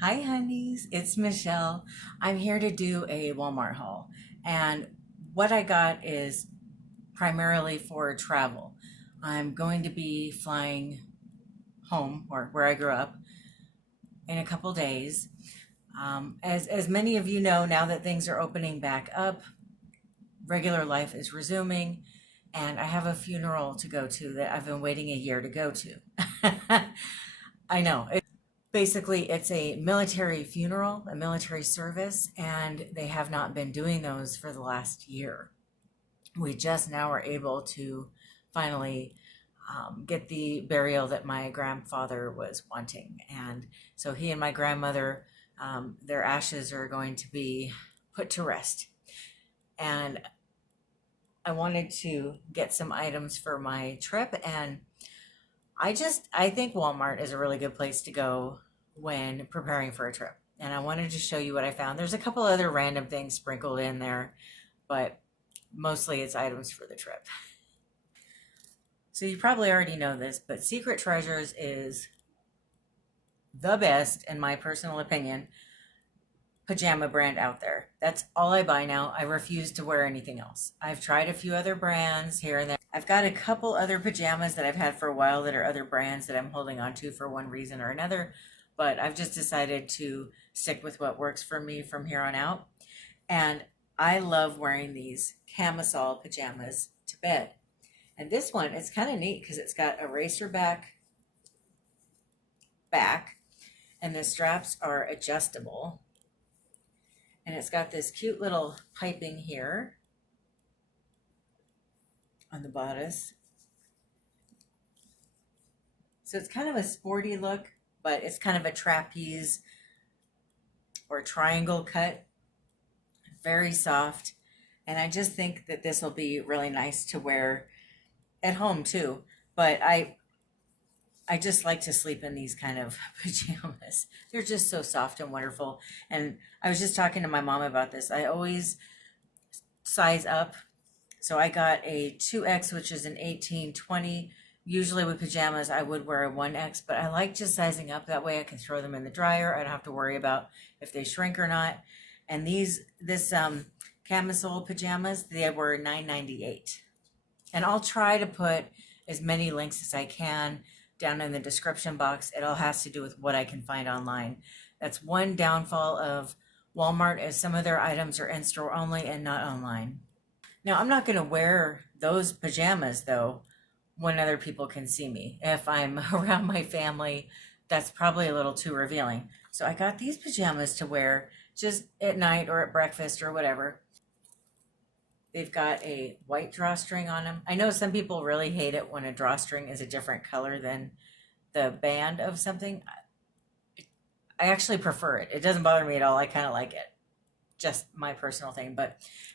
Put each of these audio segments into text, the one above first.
Hi, honeys. It's Michelle. I'm here to do a Walmart haul. And what I got is primarily for travel. I'm going to be flying home or where I grew up in a couple days. As many of you know, now that things are opening back up, regular life is resuming, and I have a funeral to go to that I've been waiting a year to go to. I know. Basically, it's a military funeral, a military service, and they have not been doing those for the last year. We just now are able to finally get the burial that my grandfather was wanting. And so he and my grandmother, their ashes are going to be put to rest. And I wanted to get some items for my trip, and I think Walmart is a really good place to go when preparing for a trip. And I wanted to show you what I found. There's a couple other random things sprinkled in there, but mostly it's items for the trip. So you probably already know this, but Secret Treasures is the best, in my personal opinion, pajama brand out there. That's all I buy now. I refuse to wear anything else. I've tried a few other brands here and there. I've got a couple other pajamas that I've had for a while that are other brands that I'm holding on to for one reason or another, but I've just decided to stick with what works for me from here on out. And I love wearing these camisole pajamas to bed. And this one, it's kind of neat because it's got a racer back, and the straps are adjustable. And it's got this cute little piping here on the bodice. So it's kind of a sporty look, but it's kind of a trapeze or triangle cut. Very soft. And I just think that this will be really nice to wear at home too. But I just like to sleep in these kind of pajamas. They're just so soft and wonderful. And I was just talking to my mom about this. I always size up. So I got a 2X, which is an 18-20. Usually with pajamas, I would wear a 1X, but I like just sizing up. That way I can throw them in the dryer. I don't have to worry about if they shrink or not. And this camisole pajamas, they were $9.98. And I'll try to put as many links as I can down in the description box. It all has to do with what I can find online. That's one downfall of Walmart, is some of their items are in-store only and not online. Now, I'm not going to wear those pajamas, though, when other people can see me. If I'm around my family, that's probably a little too revealing. So I got these pajamas to wear just at night or at breakfast or whatever. They've got a white drawstring on them. I know some people really hate it when a drawstring is a different color than the band of something. I actually prefer it. It doesn't bother me at all. I kind of like it. Just my personal thing.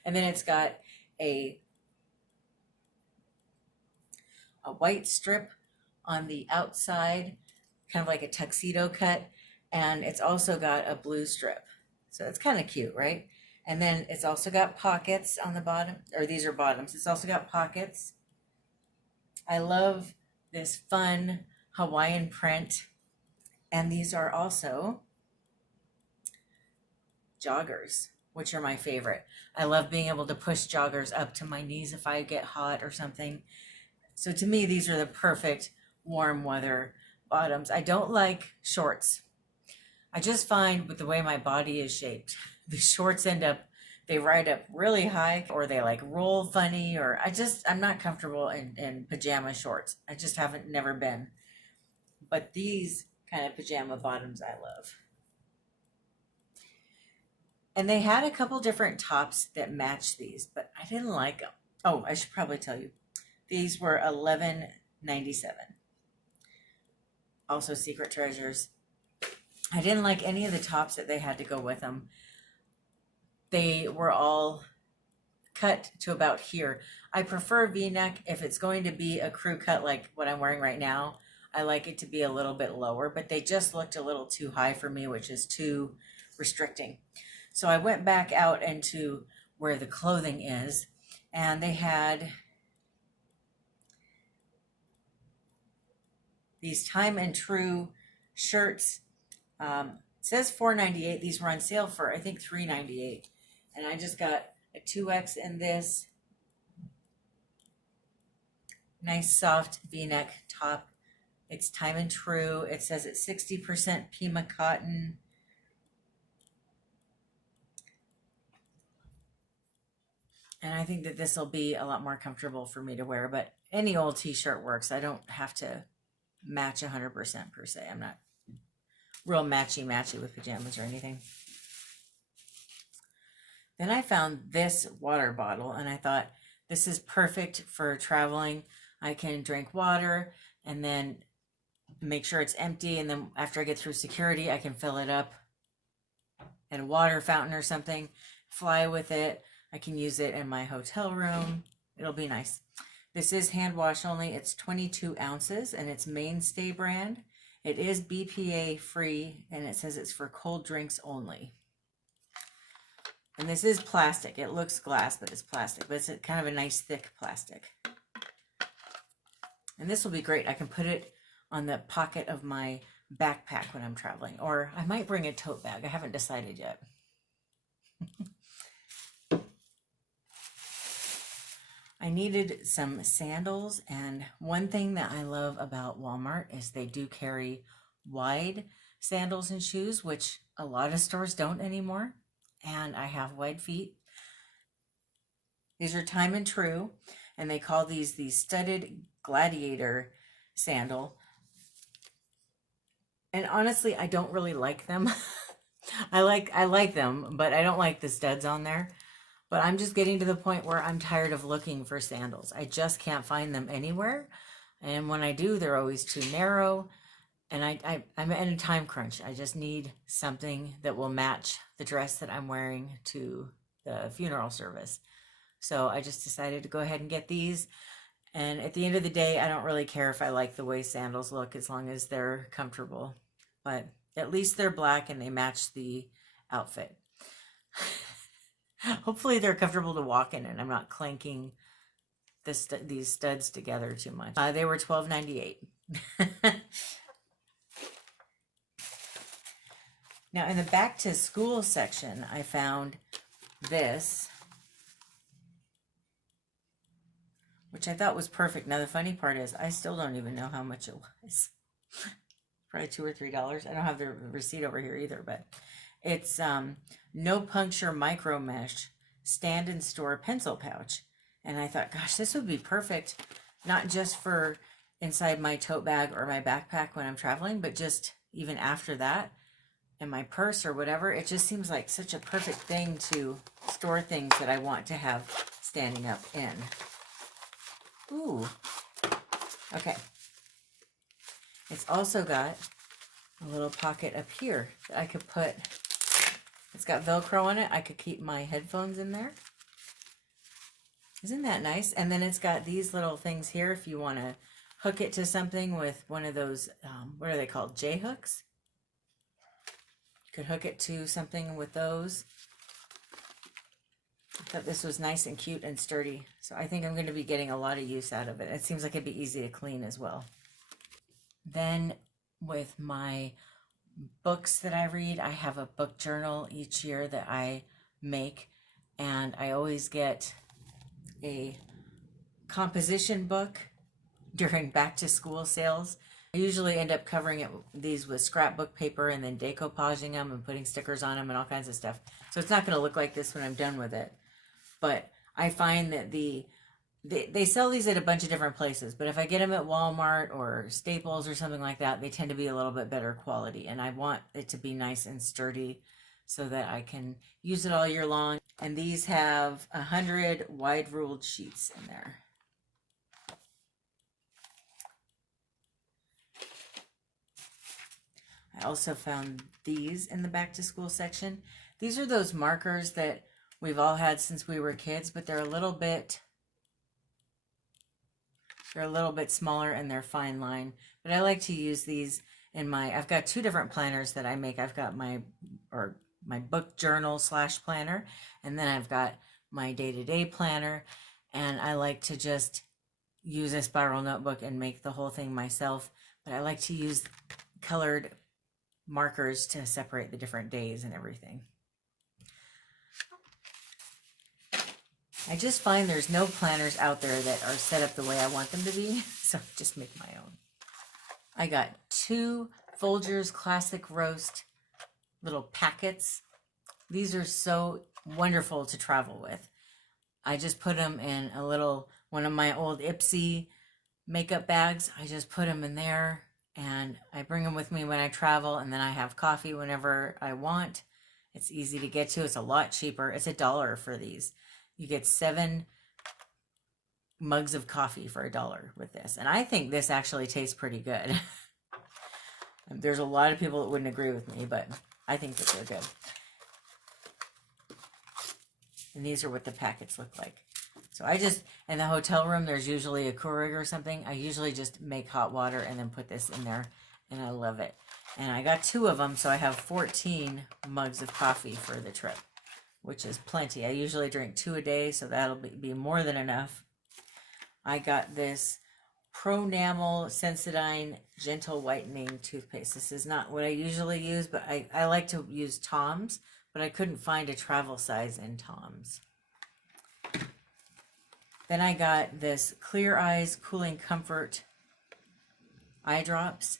And then it's got a white strip on the outside, kind of like a tuxedo cut, and it's also got a blue strip. So it's kind of cute, right? And then it's also got pockets on the bottom, or these are bottoms. It's also got pockets. I love this fun Hawaiian print. And these are also joggers, which are my favorite. I love being able to push joggers up to my knees if I get hot or something. So to me, these are the perfect warm weather bottoms. I don't like shorts. I just find with the way my body is shaped, the shorts they ride up really high, or they like roll funny, or I'm not comfortable in pajama shorts. I just never been. But these kind of pajama bottoms I love. And they had a couple different tops that matched these, but I didn't like them. Oh, I should probably tell you. These were $11.97. Also Secret Treasures. I didn't like any of the tops that they had to go with them. They were all cut to about here. I prefer V-neck. If it's going to be a crew cut like what I'm wearing right now, I like it to be a little bit lower, but they just looked a little too high for me, which is too restricting. So I went back out into where the clothing is, and they had these Time and True shirts. It says $4.98. These were on sale for, I think, $3.98. And I just got a 2X in this. Nice soft V-neck top. It's time and true. It says it's 60% Pima cotton. And I think that this will be a lot more comfortable for me to wear, but any old t-shirt works. I don't have to match 100% per se. I'm not real matchy with pajamas or anything. Then I found this water bottle and I thought this is perfect for traveling. I can drink water and then make sure it's empty, and then after I get through security I can fill it up in a water fountain or something, fly with it. I can use it in my hotel room. It'll be nice. This is hand wash only. It's 22 ounces and it's Mainstay brand. It is BPA free and it says it's for cold drinks only. And this is plastic. It looks glass, but it's plastic. But it's kind of a nice thick plastic. And this will be great. I can put it on the pocket of my backpack when I'm traveling. Or I might bring a tote bag. I haven't decided yet. I needed some sandals, and one thing that I love about Walmart is they do carry wide sandals and shoes, which a lot of stores don't anymore, and I have wide feet. These are time and true, and they call these the studded Gladiator sandal. And honestly, I don't really like them. I like them, but I don't like the studs on there. But I'm just getting to the point where I'm tired of looking for sandals. I just can't find them anywhere. And when I do, they're always too narrow. And I'm in a time crunch. I just need something that will match the dress that I'm wearing to the funeral service. So I just decided to go ahead and get these. And at the end of the day, I don't really care if I like the way sandals look as long as they're comfortable. But at least they're black and they match the outfit. Hopefully they're comfortable to walk in and I'm not clanking these studs together too much. They were $12.98. Now in the back to school section, I found this, which I thought was perfect. Now the funny part is I still don't even know how much it was. Probably $2 or $3. I don't have the receipt over here either, but it's no puncture micro mesh stand and store pencil pouch. And I thought, gosh, this would be perfect, not just for inside my tote bag or my backpack when I'm traveling, but just even after that in my purse or whatever. It just seems like such a perfect thing to store things that I want to have standing up in. Ooh, okay. It's also got a little pocket up here that I could put. It's got Velcro on it. I could keep my headphones in there. Isn't that nice? And then it's got these little things here if you want to hook it to something with one of those, what are they called? J-hooks? You could hook it to something with those. I thought this was nice and cute and sturdy. So I think I'm going to be getting a lot of use out of it. It seems like it'd be easy to clean as well. Then with my books that I read, I have a book journal each year that I make, and I always get a composition book during back to school sales. I usually end up covering these with scrapbook paper and then decoupaging them and putting stickers on them and all kinds of stuff. So it's not going to look like this when I'm done with it. But I find that they sell these at a bunch of different places, but if I get them at Walmart or Staples or something like that, they tend to be a little bit better quality. And I want it to be nice and sturdy so that I can use it all year long. And these have 100 wide ruled sheets in there. I also found these in the back to school section. These are those markers that we've all had since we were kids, but they're a little bit smaller and they're fine line. But I like to use these in I've got two different planners that I make. I've got my book journal / planner, and then I've got my day-to-day planner, and I like to just use a spiral notebook and make the whole thing myself. But I like to use colored markers to separate the different days and everything. I just find there's no planners out there that are set up the way I want them to be, so I just make my own. I got 2 Folgers Classic Roast little packets. These are so wonderful to travel with. I just put them in a little, one of my old Ipsy makeup bags. I just put them in there and I bring them with me when I travel, and then I have coffee whenever I want. It's easy to get to. It's a lot cheaper. It's $1 for these. You get 7 mugs of coffee for $1 with this. And I think this actually tastes pretty good. There's a lot of people that wouldn't agree with me, but I think that they're good. And these are what the packets look like. So I just, in the hotel room, there's usually a Keurig or something. I usually just make hot water and then put this in there, and I love it. And I got 2 of them, so I have 14 mugs of coffee for the trip, which is plenty. I usually drink 2 a day, so that'll be more than enough. I got this Pronamel Sensodyne Gentle Whitening Toothpaste. This is not what I usually use, but I like to use Tom's, but I couldn't find a travel size in Tom's. Then I got this Clear Eyes Cooling Comfort Eyedrops.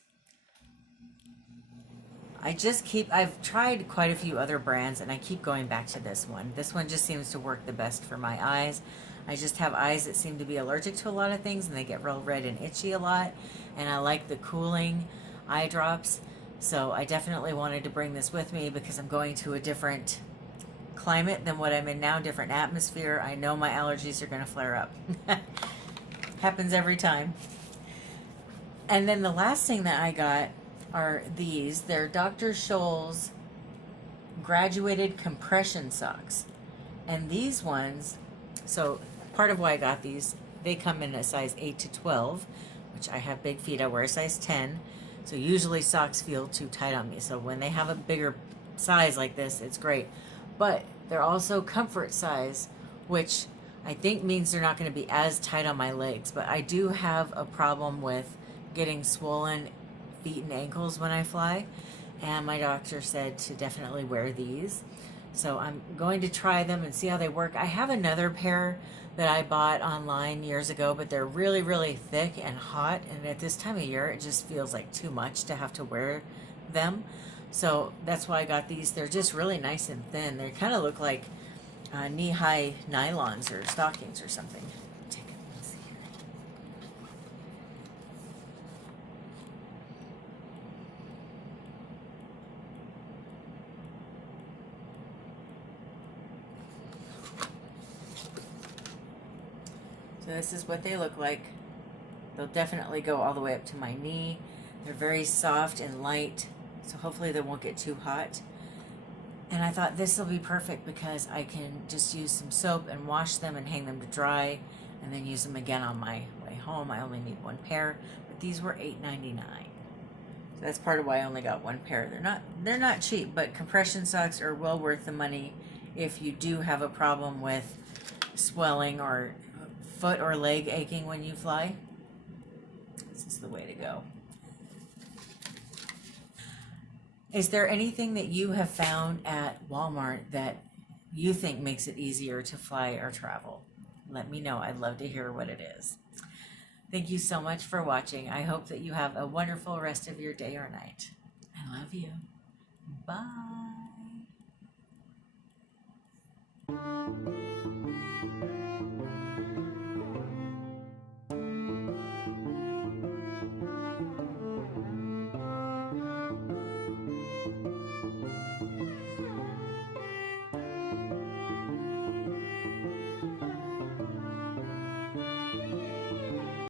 I've tried quite a few other brands, and I keep going back to this one. This one just seems to work the best for my eyes. I just have eyes that seem to be allergic to a lot of things, and they get real red and itchy a lot, and I like the cooling eye drops. So I definitely wanted to bring this with me because I'm going to a different climate than what I'm in now, different atmosphere. I know my allergies are going to flare up. Happens every time. And then the last thing that I got are these. They're Dr. Scholl's graduated compression socks. And these ones, so part of why I got these, they come in a size 8 to 12, which I have big feet. I wear a size 10. So usually socks feel too tight on me. So when they have a bigger size like this, it's great. But they're also comfort size, which I think means they're not going to be as tight on my legs. But I do have a problem with getting swollen feet and ankles when I fly, and my doctor said to definitely wear these. So I'm going to try them and see how they work. I have another pair that I bought online years ago, but they're really, really thick and hot, and at this time of year it just feels like too much to have to wear them. So that's why I got these. They're just really nice and thin. They kind of look like knee-high nylons or stockings or something. So this is what they look like. They'll definitely go all the way up to my knee. They're very soft and light, so hopefully they won't get too hot. And I thought this will be perfect because I can just use some soap and wash them and hang them to dry, and then use them again on my way home. I only need 1 pair, but these were $8.99. So that's part of why I only got 1 pair. They're not cheap, but compression socks are well worth the money if you do have a problem with swelling or foot or leg aching when you fly. This is the way to go. Is there anything that you have found at Walmart that you think makes it easier to fly or travel? Let me know. I'd love to hear what it is. Thank you so much for watching. I hope that you have a wonderful rest of your day or night. I love you. Bye.